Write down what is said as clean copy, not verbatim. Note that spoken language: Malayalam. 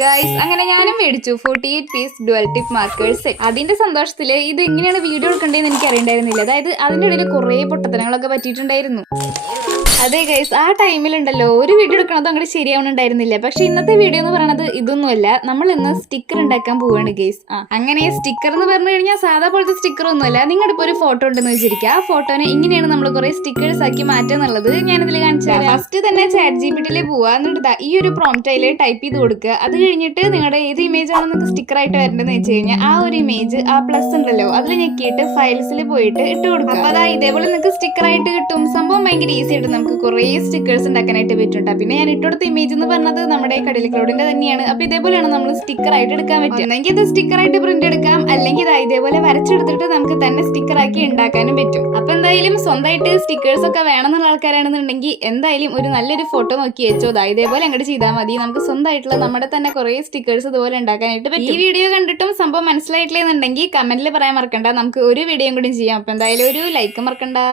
ഗൈസ് അങ്ങനെ ഞാനും മേടിച്ചു 48 piece dual tip markers set. അതിന്റെ സന്തോഷത്തില് ഇത് എങ്ങനെയാണ് വീഡിയോ എടുക്കേണ്ടതെന്ന് എനിക്ക് അറിയണ്ടായിരുന്നില്ല. അതായത് അതിന്റെ ഇടയിൽ കുറെ പൊട്ടത്തരങ്ങളൊക്കെ പറ്റിയിട്ടുണ്ടായിരുന്നു. അതെ ഗൈസ്, ആ ടൈമിലുണ്ടല്ലോ ഒരു വീഡിയോ എടുക്കണത് അങ്ങോട്ട് ശരിയാവണുണ്ടായിരുന്നില്ല. പക്ഷെ ഇന്നത്തെ വീഡിയോ എന്ന് പറയുന്നത് ഇതൊന്നുമല്ല. നമ്മൾ ഇന്ന് സ്റ്റിക്കർ ഉണ്ടാക്കാൻ പോവാണ് ഗൈസ്. അങ്ങനെ സ്റ്റിക്കർ എന്ന് പറഞ്ഞു കഴിഞ്ഞാൽ സാധാ പോലത്തെ സ്റ്റിക്കർ ഒന്നുമല്ല. നിങ്ങളുടെ ഇപ്പോൾ ഒരു ഫോട്ടോ ഉണ്ടെന്ന് വിചാരിക്കുക. ആ ഫോട്ടോനെ ഇങ്ങനെയാണ് നമ്മൾ കുറെ സ്റ്റിക്കേഴ്സ് ആക്കി മാറ്റുക എന്നുള്ളത് ഞാനിതിൽ കാണിച്ചു തരാം. ഫസ്റ്റ് തന്നെ ChatGPT പോവുക, എന്നിട്ട് ഈ ഒരു പ്രോംപ്റ്റ് അതിൽ ടൈപ്പ് ചെയ്ത് കൊടുക്കുക. അത് കഴിഞ്ഞിട്ട് നിങ്ങളുടെ ഏത് ഇമേജ് ആണോ നിങ്ങൾക്ക് സ്റ്റിക്കർ ആയിട്ട് വരേണ്ടതെന്ന് വെച്ച് കഴിഞ്ഞാൽ ആ ഒരു ഇമേജ് ആ പ്ലസ് ഉണ്ടല്ലോ അതിൽ ഞെക്കിയിട്ട് ഫയൽസിൽ പോയിട്ട് ഇട്ട് കൊടുക്കുക. അപ്പൊ അതാ ഇതേപോലെ നിങ്ങൾക്ക് സ്റ്റിക്കർ ആയിട്ട് കിട്ടും. സംഭവം ഭയങ്കര ഈസി ആയിട്ട് നമുക്ക് കുറെ സ്റ്റിക്കേഴ്സ് ഉണ്ടാക്കാനായിട്ട് പറ്റുന്നുണ്ട്. പിന്നെ ഞാൻ ഇട്ടുകൊടുത്ത ഇമേജ് എന്ന് പറഞ്ഞത് നമ്മുടെ കടൽ ക്ലൗഡിന്റെ തന്നെയാണ്. അപ്പൊ ഇതേപോലെയാണ് നമ്മൾ സ്റ്റിക്കർ ആയിട്ട് എടുക്കാൻ പറ്റും. അല്ലെങ്കിൽ ഇത് സ്റ്റിക്കർ ആയിട്ട് പ്രിന്റ് എടുക്കാം, അല്ലെങ്കിൽ ഇതേപോലെ വരച്ചെടുത്തിട്ട് നമുക്ക് തന്നെ സ്റ്റിക്കർ ആക്കി ഉണ്ടാക്കാനും പറ്റും. അപ്പൊ എന്തായാലും സ്വന്തമായിട്ട് സ്റ്റിക്കേഴ്സ് ഒക്കെ വേണമെന്നുള്ള ആൾക്കാരാണെന്നുണ്ടെങ്കിൽ എന്തായാലും ഒരു നല്ലൊരു ഫോട്ടോ നോക്കി വെച്ചോ. ഇതേപോലെ അങ്ങോട്ട് ചെയ്താൽ മതി. നമുക്ക് സ്വന്തമായിട്ടുള്ള നമ്മുടെ തന്നെ കുറെ സ്റ്റിക്കേഴ്സ് ഇതുപോലെ ഉണ്ടാക്കാനായിട്ട് പറ്റും. ഈ വീഡിയോ കണ്ടിട്ടും സംഭവം മനസ്സിലായിട്ടില്ലെന്നുണ്ടെങ്കിൽ കമന്റിൽ പറയാൻ മറക്കണ്ട. നമുക്ക് ഒരു വീഡിയോയും കൂടി ചെയ്യാം. അപ്പൊ എന്തായാലും ഒരു ലൈക്ക് മറക്കണ്ട.